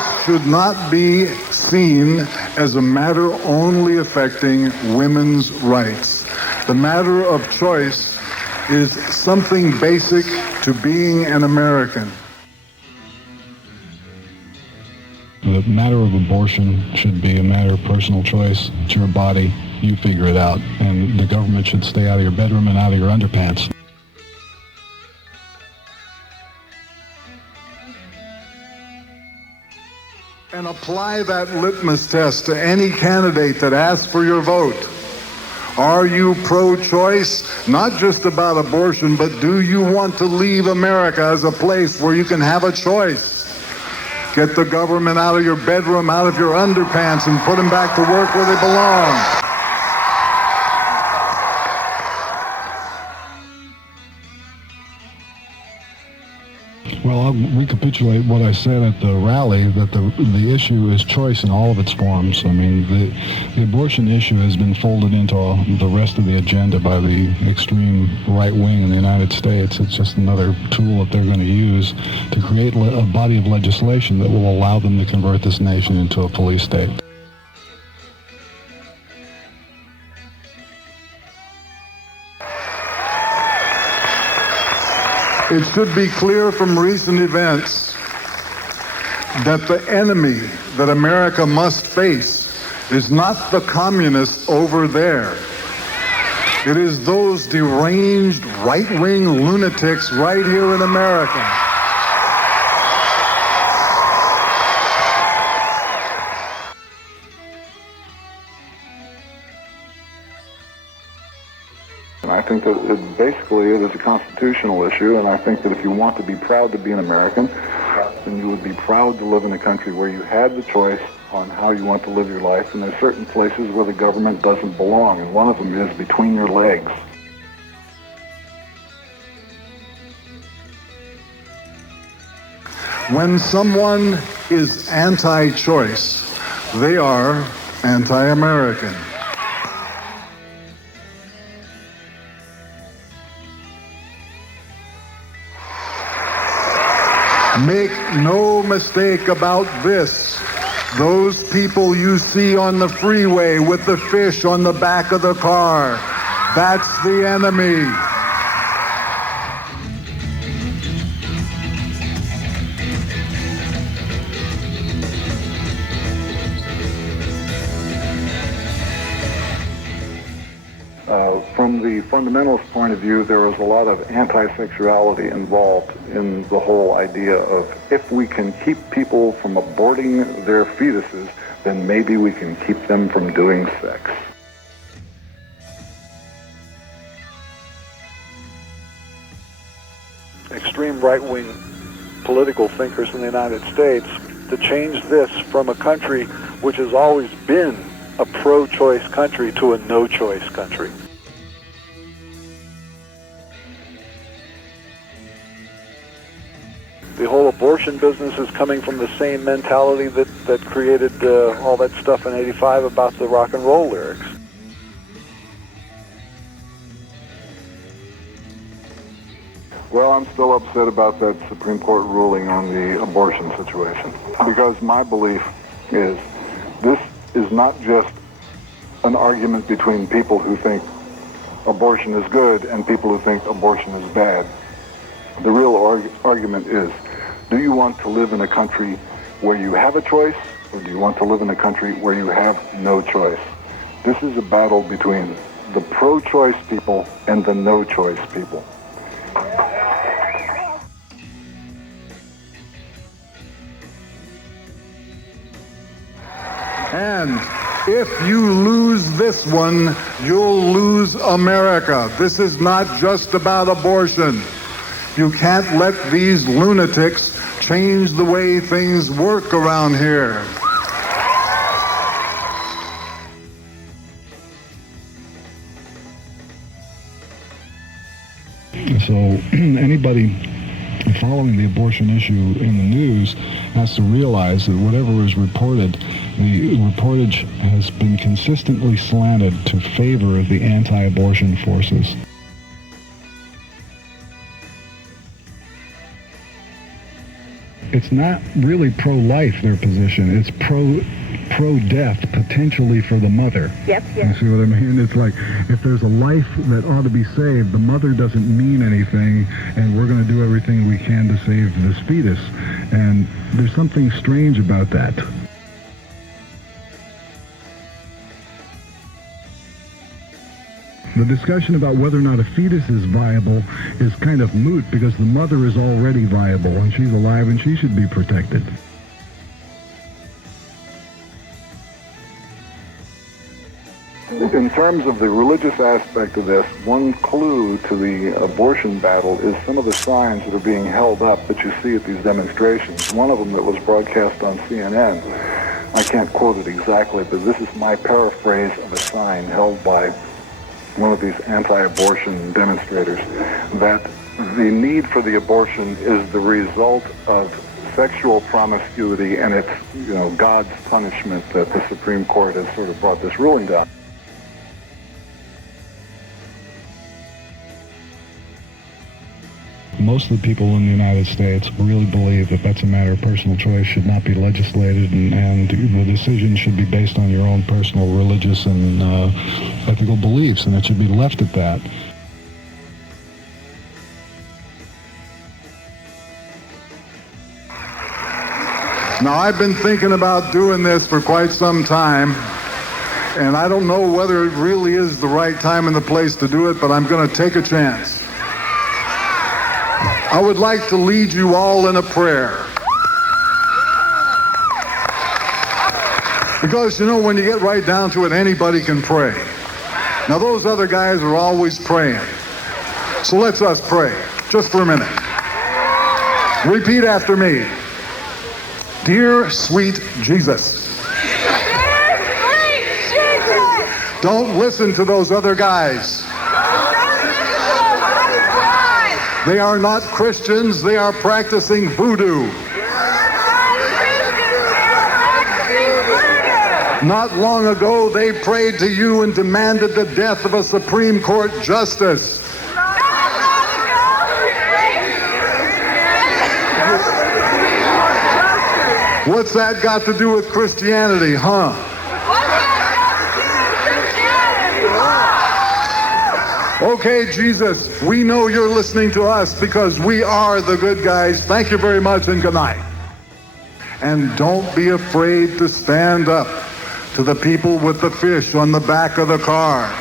Choice should not be seen as a matter only affecting women's rights. The matter of choice is something basic to being an American. The matter of abortion should be a matter of personal choice. It's your body. You figure it out. And the government should stay out of your bedroom and out of your underpants. And apply that litmus test to any candidate that asks for your vote. Are you pro-choice? Not just about abortion, but do you want to leave America as a place where you can have a choice? Get the government out of your bedroom, out of your underpants, and put them back to work where they belong. Well, I'll recapitulate what I said at the rally, that the issue is choice in all of its forms. I mean, the abortion issue has been folded into the rest of the agenda by the extreme right wing in the United States. It's just another tool that they're going to use to create a body of legislation that will allow them to convert this nation into a police state. It should be clear from recent events that the enemy that America must face is not the communists over there. It is those deranged right-wing lunatics right here in America. I think that basically it is a constitutional issue, and I think that if you want to be proud to be an American, then you would be proud to live in a country where you have the choice on how you want to live your life, and there's certain places where the government doesn't belong, and one of them is between your legs. When someone is anti-choice, they are anti-American. Make no mistake about this. Those people you see on the freeway with the fish on the back of the car, that's the enemy. From the fundamentalist point of view, there was a lot of anti-sexuality involved in the whole idea of if we can keep people from aborting their fetuses, then maybe we can keep them from doing sex. Extreme right-wing political thinkers in the United States to change this from a country which has always been a pro-choice country to a no-choice country. The whole abortion business is coming from the same mentality that created all that stuff in '85 about the rock and roll lyrics. Well, I'm still upset about that Supreme Court ruling on the abortion situation, because my belief is this is not just an argument between people who think abortion is good and people who think abortion is bad. The real argument is, do you want to live in a country where you have a choice, or do you want to live in a country where you have no choice? This is a battle between the pro-choice people and the no-choice people. And if you lose this one, you'll lose America. This is not just about abortion. You can't let these lunatics change the way things work around here. So anybody following the abortion issue in the news has to realize that whatever is reported, the reportage has been consistently slanted to favor of the anti-abortion forces. it's not really pro-life, their position. It's pro-death, potentially for the mother. Yep. You see what I mean? It's like, if there's a life that ought to be saved, the mother doesn't mean anything, and we're going to do everything we can to save this fetus. And there's something strange about that. The discussion about whether or not a fetus is viable is kind of moot, because the mother is already viable, and she's alive, and she should be protected. In terms of the religious aspect of this, one clue to the abortion battle is some of the signs that are being held up that you see at these demonstrations. One of them that was broadcast on CNN, I can't quote it exactly, but this is my paraphrase of a sign held by one of these anti-abortion demonstrators, that the need for the abortion is the result of sexual promiscuity, and it's, God's punishment that the Supreme Court has sort of brought this ruling down. Most of the people in the United States really believe that that's a matter of personal choice, should not be legislated, and the decision should be based on your own personal religious and ethical beliefs, and it should be left at that. Now, I've been thinking about doing this for quite some time, and I don't know whether it really is the right time and the place to do it, but I'm going to take a chance. I would like to lead you all in a prayer. Because, when you get right down to it, anybody can pray. Now, those other guys are always praying. So let's us pray, just for a minute. Repeat after me. Dear sweet Jesus. Don't listen to those other guys. They are not Christians, they are practicing voodoo. Not long ago, they prayed to you and demanded the death of a Supreme Court justice. What's that got to do with Christianity, huh? Okay, Jesus, we know you're listening to us because we are the good guys. Thank you very much and good night. And don't be afraid to stand up to the people with the fish on the back of the car.